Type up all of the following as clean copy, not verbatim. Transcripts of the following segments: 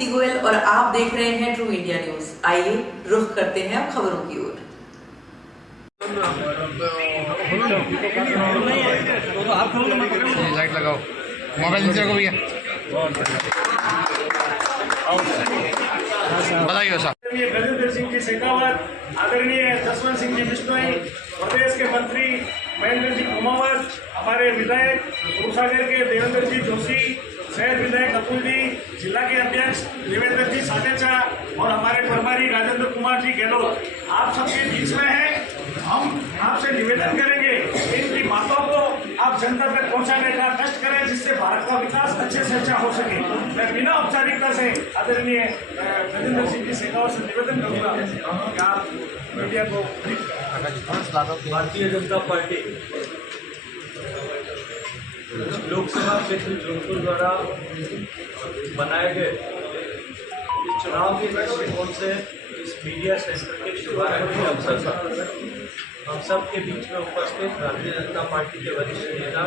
दीप्ति गोयल और आप देख रहे हैं ट्रू इंडिया न्यूज। आइए रुख करते हैं अब खबरों की ओर। लाइट लगाओ, मोबाइल नीचे रखो भैया। बताइए साहब। गजेंद्र सिंह जी शेखावत, आदरणीय जसवंत सिंह जी बिश्नोई, प्रदेश के मंत्री महेंद्र जी कुमावत, हमारे विधायक रूपसागर के देवेंद्र जी जोशी, शहर विधायक अतुल जी, जिला के अध्यक्ष देवेंद्र जी साटेचा और हमारे प्रभारी राजेंद्र कुमार जी गहलोत, आप सबके बीच में हैं। हम आपसे निवेदन करेंगे इनकी बातों को आप जनता तक पहुंचाने का कष्ट करें, जिससे भारत का विकास अच्छे से अच्छा हो सके। मैं बिना औपचारिकता से आदरणीय गजेंद्र सिंह जी शेखावत से निवेदन करूंगा कि आप मीडिया को। भारतीय जनता पार्टी लोकसभा क्षेत्र जौनपुर द्वारा बनाए गए इस चुनाव के दृष्टिकोण से इस मीडिया सेंटर के शुभारंभ के अवसर पर हम सब के बीच में उपस्थित भारतीय जनता पार्टी के वरिष्ठ नेता,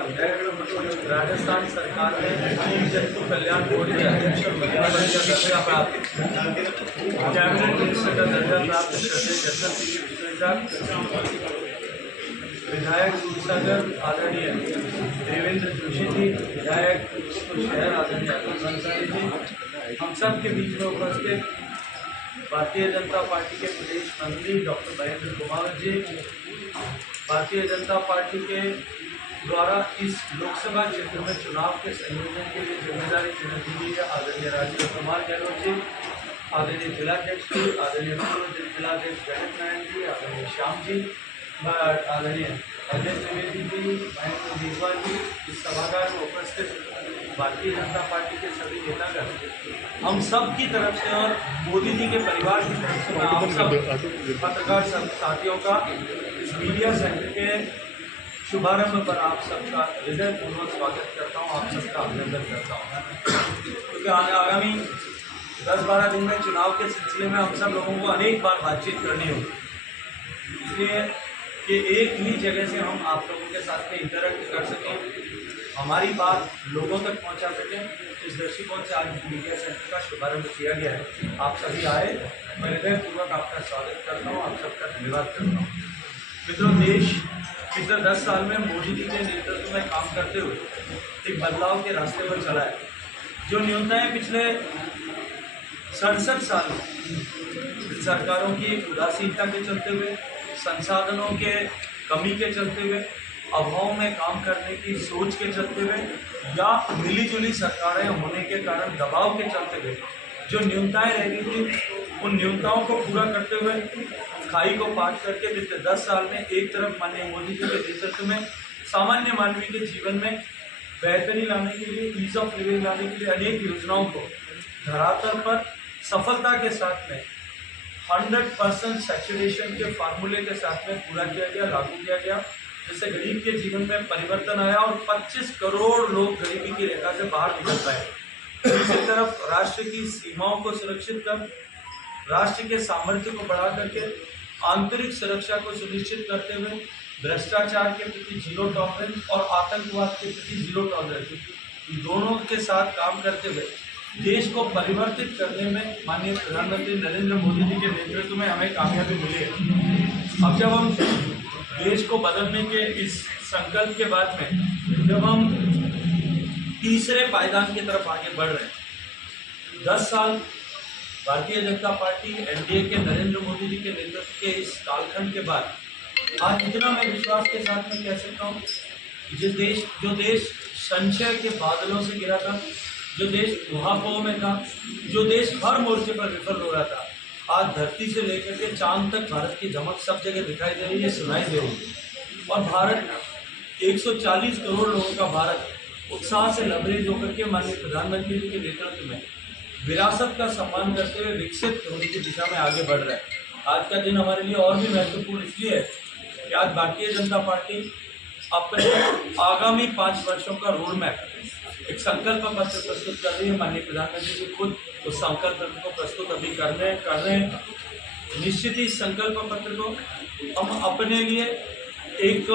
राजस्थान सरकार में जन कल्याण बोर्ड के अध्यक्ष और मंत्रिमंडल का दर्जा प्राप्त कैबिनेट मिनिस्टर का दर्जा प्राप्त श्रद्धेय जसवंत सिंह बिश्नोई साहब, विधायक सूरसागर आदरणीय देवेंद्र जोशी जी, विधायक शहर आदरणीय अतुल अंसारी जी, हम सब के बीच में उपस्थित भारतीय जनता पार्टी के प्रदेश मंत्री डॉक्टर महेंद्र कुमावत जी, भारतीय जनता पार्टी के द्वारा इस लोकसभा क्षेत्र में चुनाव के संयोजन के लिए जिम्मेदारी चुनौती दी है आदरणीय राजेंद्र कुमार गहलोत जी, आदरणीय जिलाध्यक्ष जी, आदरणीय पूर्व जिलाध्यक्ष गणेश नारायण जी, आदरणीय श्याम जी, आदरणीय अजय त्रिवेदी जी, महेंद्र देसवाल जी, इस सभागार में उपस्थित भारतीय जनता पार्टी के सभी नेतागण, हम सब की तरफ से और मोदी जी के परिवार की तरफ से मैं आप सब पत्रकार साथियों का इस मीडिया सेंटर के शुभारंभ पर आप सबका हृदयपूर्वक स्वागत करता हूँ, आप सबका अभिनंदन करता हूँ। क्योंकि आगामी 10-12 दिन में चुनाव के सिलसिले में हम सब लोगों को अनेक बार बातचीत करनी होगी, इसलिए कि एक ही जगह से हम आप लोगों के साथ में इंटरेक्ट कर सकें, हमारी बात लोगों तक पहुंचा सकें, इस दृष्टिकोण से आज मीडिया सेंटर का शुभारंभ किया गया है। आप सभी आए, मैं हृदयपूर्वक आपका स्वागत करता हूं, आप सबका धन्यवाद करता हूं। मित्रों, देश पिछले 10 साल में मोदी जी के नेतृत्व में काम करते हुए एक बदलाव के रास्ते पर चला है। जो न्यूनताएं पिछले 67 साल सरकारों की उदासीनता के चलते हुए, संसाधनों के कमी के चलते हुए, अभाव में काम करने की सोच के चलते हुए या मिलीजुली सरकारें होने के कारण दबाव के चलते हुए जो न्यूनताएं रह गई थी, उन न्यूनताओं को पूरा करते हुए खाई को पार करके पिछले 10 साल में एक तरफ माननीय मोदी जी के नेतृत्व में सामान्य मानवीय के जीवन में बेहतरी लाने के लिए, ईज ऑफ लिविंग लाने के लिए अनेक योजनाओं को धरातल पर सफलता के साथ में 100% सैचुरेशन के फार्मूले के साथ में पूरा किया गया, लागू किया गया, जिससे गरीब के जीवन में परिवर्तन आया और 25 करोड़ लोग गरीबी की रेखा से बाहर निकल पाए। दूसरी तरफ राष्ट्र की सीमाओं को सुरक्षित कर, राष्ट्र के सामर्थ्य को बढ़ा करके आंतरिक सुरक्षा को सुनिश्चित करते हुए भ्रष्टाचार के प्रति जीरो टॉलरेंस और आतंकवाद के प्रति जीरो टॉलरेंस, दोनों के साथ काम करते हुए देश को परिवर्तित करने में माननीय प्रधानमंत्री नरेंद्र मोदी जी के नेतृत्व में हमें कामयाबी मिली है। अब जब हम देश को बदलने के इस संकल्प के बाद में जब हम तीसरे पायदान की तरफ आगे बढ़ रहे हैं, 10 साल भारतीय जनता पार्टी एनडीए के नरेंद्र मोदी जी के नेतृत्व के इस कालखंड के बाद आज इतना मैं विश्वास के साथ में कह सकता हूँ, जो देश संशय के बादलों से गिरा था, जो देश ऊहापोह में था, जो देश हर मोर्चे पर विफल हो रहा था, आज धरती से लेकर के चांद तक भारत की धमक सब जगह दिखाई दे रही है, सुनाई दे रही है। और भारत 140 करोड़ लोगों का भारत उत्साह से लबरेज होकर के माननीय प्रधानमंत्री जी के नेतृत्व में विरासत का सम्मान करते हुए विकसित होने की दिशा में आगे बढ़ रहा है। आज का दिन हमारे लिए और भी महत्वपूर्ण इसलिए है कि आज भारतीय जनता पार्टी अपने आगामी 5 वर्षों का रोड मैप, एक संकल्प पत्र प्रस्तुत कर रही है। माननीय प्रधानमंत्री जी खुद उस संकल्प पत्र को प्रस्तुत अभी कर रहे हैं। निश्चित ही संकल्प पत्र को हम अपने लिए एक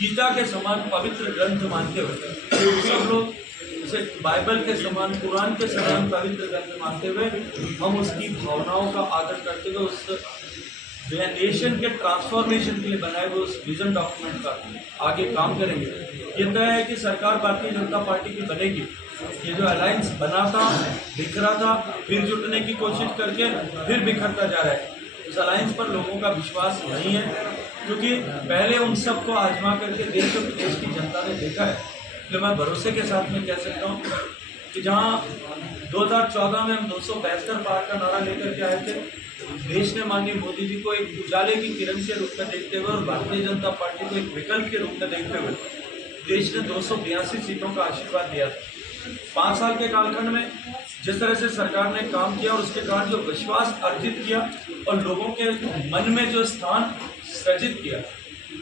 गीता के समान पवित्र ग्रंथ मानते हुए उसे बाइबल के समान, कुरान के समान पवित्र ग्रंथ मानते हुए हम उसकी भावनाओं का आदर करते हुए उस नेशन के ट्रांसफॉर्मेशन के लिए बनाए हुए उस विजन डॉक्यूमेंट का आगे काम करेंगे। ये तय है कि सरकार भारतीय जनता पार्टी की बनेगी। ये जो अलायंस बना था, बिखरा था, फिर जुटने की कोशिश करके फिर बिखरता जा रहा है, उस अलायंस पर लोगों का विश्वास नहीं है, क्योंकि पहले उन सबको आजमा करके देश और प्रदेश की जनता ने देखा है। इसलिए मैं भरोसे के साथ में कह सकता हूँ कि जहाँ 2014 में हम 272 पार का नारा लेकर के आए थे, देश ने माननीय मोदी जी को एक उजाले की किरण के रूप में देखते हुए और भारतीय जनता पार्टी को एक विकल्प के रूप में देखते हुए देश ने 282 सीटों का आशीर्वाद दिया था। 5 साल के कालखंड में जिस तरह से सरकार ने काम किया और उसके कारण जो विश्वास अर्जित किया और लोगों के मन में जो स्थान सृजित किया,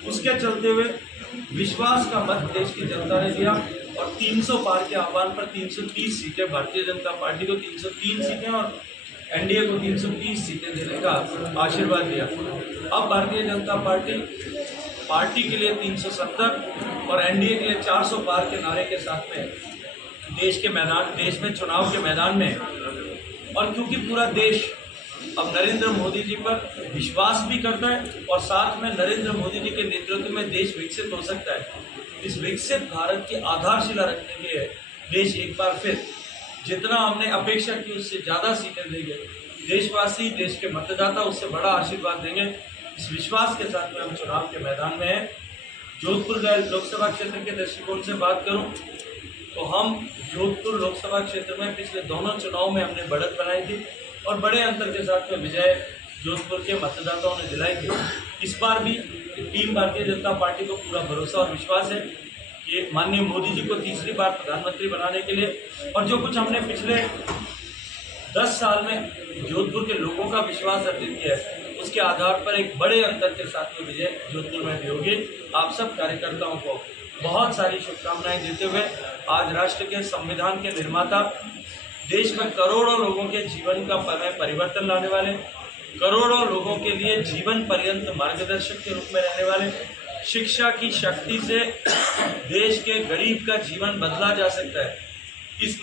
उसके चलते हुए विश्वास का मत देश की जनता ने दिया और 300 पार के आह्वान पर 330 सीटें, भारतीय जनता पार्टी को 303 सीटें और एनडीए को 330 सीटें देने का आशीर्वाद दिया। अब भारतीय जनता पार्टी के लिए 370 और एनडीए के लिए 400 पार के नारे के साथ में देश में चुनाव के मैदान में, और क्योंकि पूरा देश अब नरेंद्र मोदी जी पर विश्वास भी करता है और साथ में नरेंद्र मोदी जी के नेतृत्व में देश विकसित हो सकता है, इस विकसित भारत की आधारशिला रखने के लिए देश एक बार फिर जितना हमने अपेक्षा की उससे ज़्यादा सीटें देंगे, देशवासी, देश के मतदाता उससे बड़ा आशीर्वाद देंगे। इस विश्वास के साथ में हम चुनाव के मैदान में हैं। जोधपुर लोकसभा क्षेत्र के दृष्टिकोण से बात करूं तो हम जोधपुर लोकसभा क्षेत्र में पिछले दोनों चुनाव में हमने बढ़त बनाई थी और बड़े अंतर के साथ में विजय जोधपुर के मतदाताओं ने दिलाई थी। इस बार भी टीम भारतीय जनता पार्टी को पूरा भरोसा और विश्वास है कि माननीय मोदी जी को तीसरी बार प्रधानमंत्री बनाने के लिए और जो कुछ हमने पिछले 10 साल में जोधपुर के लोगों का विश्वास अर्जित किया है, उसके आधार पर एक बड़े अंतर के साथ में विजय जोधपुर में भी होगी। आप सब कार्यकर्ताओं को बहुत सारी शुभकामनाएं देते हुए आज राष्ट्र के संविधान के निर्माता, देश में करोड़ों लोगों के जीवन का परिवर्तन लाने वाले, करोड़ों लोगों के लिए जीवन पर्यंत मार्गदर्शक के रूप में रहने वाले, शिक्षा की शक्ति से देश के गरीब का जीवन बदला जा सकता है, इस